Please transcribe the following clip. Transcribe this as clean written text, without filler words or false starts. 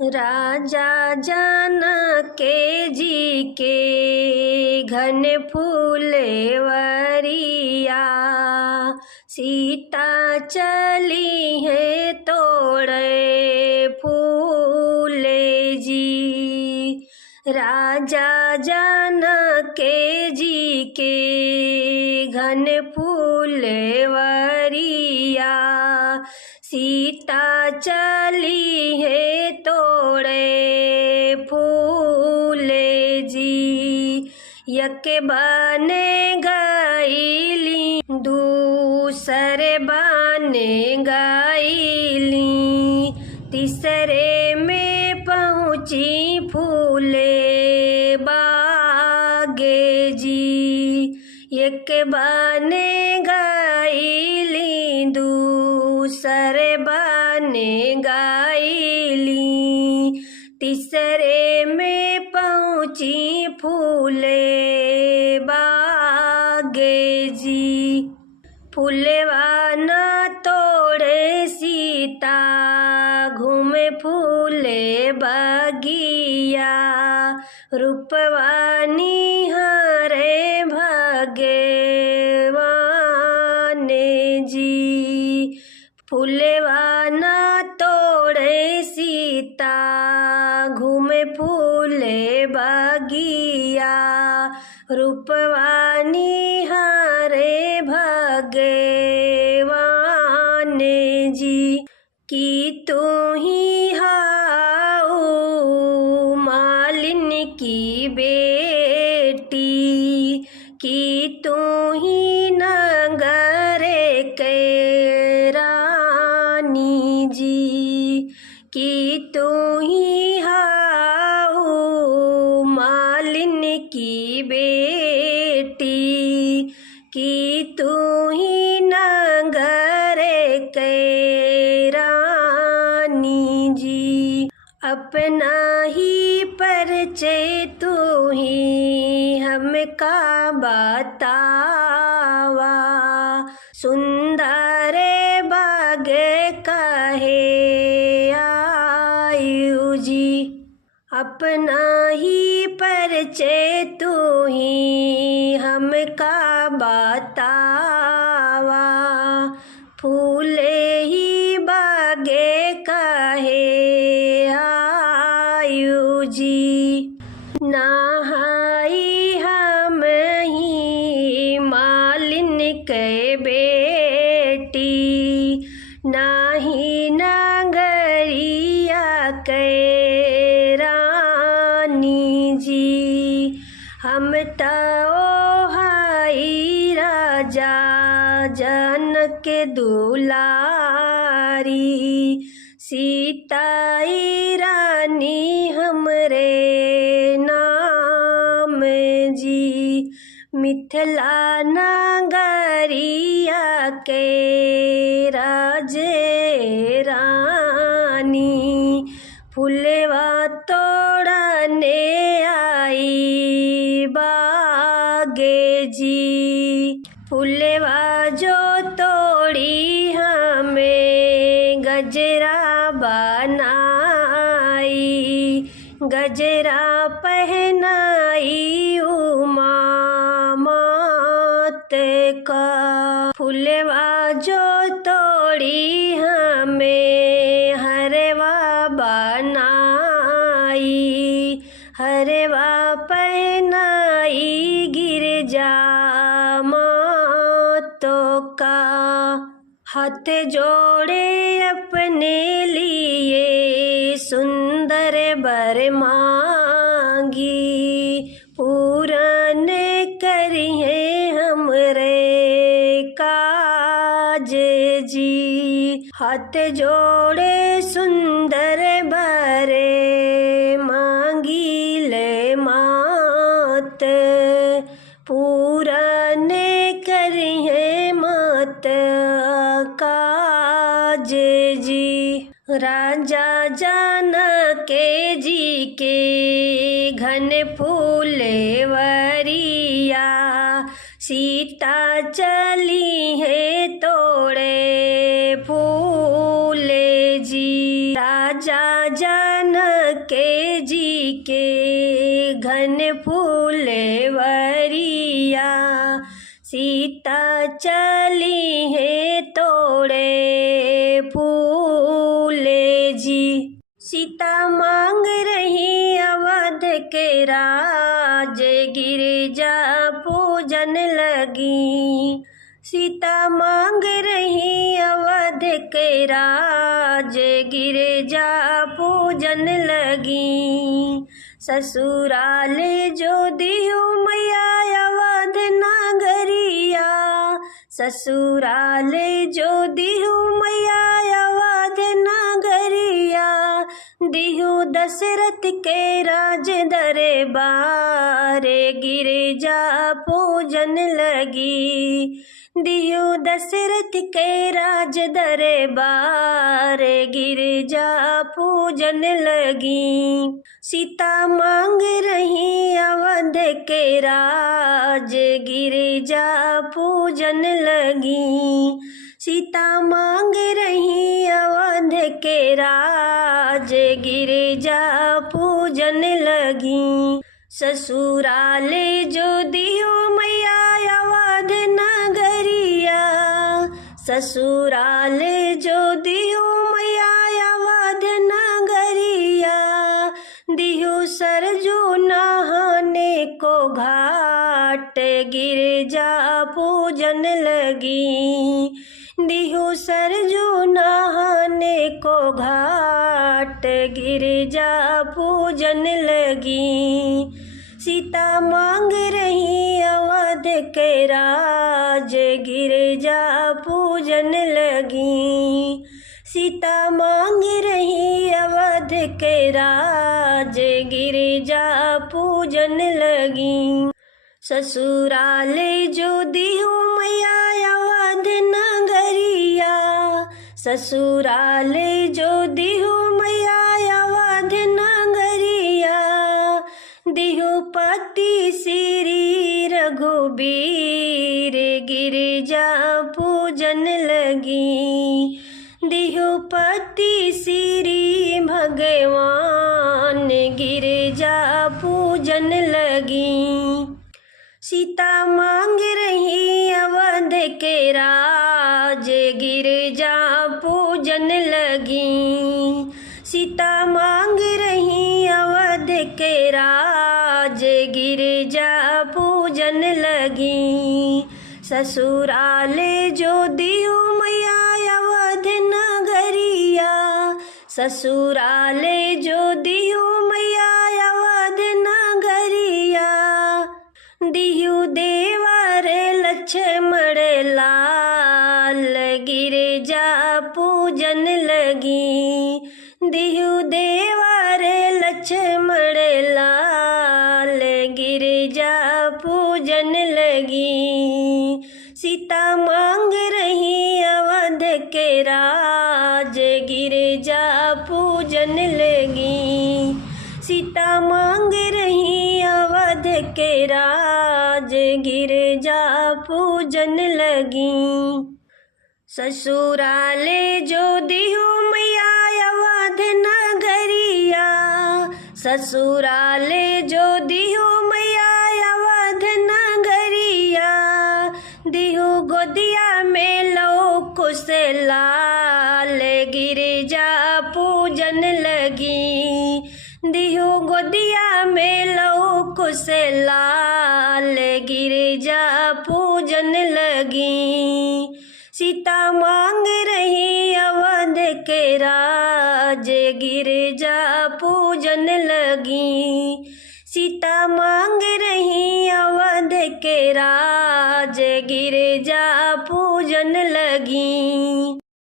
राजा जनके जी के घन फूलवरिया, सीता चली है तोड़े फूल जी। राजा जनके जी के घन फूलवरिया, सीता चली है तोड़े फूल जी। यक बने गईली दूसरे बने गईली, तीसरे में पहुँची फूले बागे जी। एक बने गईली दूसरे बने गईली, तीसरे में पहुँची फूले बागे जी। फूलवा न तोड़े सीता, घूमे फूले बगिया, रूपवानी हरे भगवान जी। फूलवा न तोड़े सीता, घूमे फूले बगिया, रूपवानी हरे भगवान जी। कि तू ही हाउ मालिन की बेटी, कि तू ही नगरे के रानी जी। कि तू ही हाउ मालिन की बेटी, कि तू ही नगरे के रानी जी। अपना ही परिचय तू ही हमका बतावा, सुंदर बाग कहे आयु जी। अपना ही परिचय तू ही हमका बतावा, फूले ही बागे कहे आयु जी। नहाई हम ही मालिन के बेटी, नाही नगरिया के रानी जी। हम तो हाई राजा जनक दुलारी, सीताई रानी हमरे नाम जी। मिथिला नगरिया के राजे रानी, फूलवा तोड़ने आई बागे जी। फूलवा जो तोड़ी हमें गजरा बनाई, गजरा पहनाई उमा मात का। फूलवा जो तोड़ी हमें हरवा बनाई, हरवा पहनाई गिरजा मातों का। हाथ जोड़े अपने लिए सुंदर वर मांगी, पूरन करिए हमरे काज जी। हाथ जोड़े सुंदर वर मांगी ले मात, पूरन करिए मात काज जी। राजा जनके जी के घन फूलवरिया, सीता चली है तोड़े फूल जी। राजा जनके जी के घन फूलवरिया, सीता चली है तोड़े फूले जी। सीता मांग रही अवध के राज, गिरिजा पूजन लगी। सीता मांग रही अवध के राज, गिरिजा पूजन लगी। ससुराल जो दियो मैया अवध नागरिया, ससुराल जो दियो मैया अवध नागरिया। दियो दशरथ के राज दरबार, गिरिजा पूजन लगी। दियो दशरथ के राज दरबार, गिरिजा पूजन लगी। सीता मांग रही अवध के राज, गिरिजा पूजन लगी। सीता मांग रही अवध के राज, गिरिजा पूजन लगी। ससुराल जो दियो मैया अवध नगरिया, ससुराल जो दियो मैया अवध नगरिया। दियो सरजू नहाने को घाट, गिरिजा पूजन लगी। दियो सरजू नहाने को घाट, गिरिजा पूजन लगी। सीता मांग रही अवध के राज, गिरिजा पूजन लगी। सीता मांग रही अवध के राज, गिरिजा पूजन लगी। ससुराल जो दियो मैया अवध नगरिया, ससुराल जो दियो मैया अवध नगरिया। दियो पति श्री रघुबीर, गिरिजा पूजन लगी। दियो पति श्री भगवान, गिरिजा पूजन लगी। सीता मांग रही अवध के राज, गिरिजा पूजन लगी। सीता मांग रही अवध के राज, गिरिजा पूजन लगी। ससुराल जो दियो मैया अवध नगरिया, ससुराल जो दियो मैया अवध नगरिया। दियो देवर लक्ष्मण लाल, गिरिजा पूजन लगी। दियो देवर लक्ष्मण लाल, गिरिजा पूजन लगी। सीता मांग रही अवध के राज, गिरिजा पूजन लगी। सीता मांग रही अवध के राज, गिरिजा पूजन लगी। ससुराल जो दियो मैया अवध नगरिया, ससुराल जो दियो मैया अवध नगरिया। दियो गोदिया में लो कुश लाल, गिरिजा पूजन लगी। दियो गोदिया में लो कुश लाल, गिरिजा पूजन लगी। सीता मांग रही अवध के राज, गिरिजा पूजन लगी। सीता मांग रही अवध के राज, गिरिजा पूजन लगी।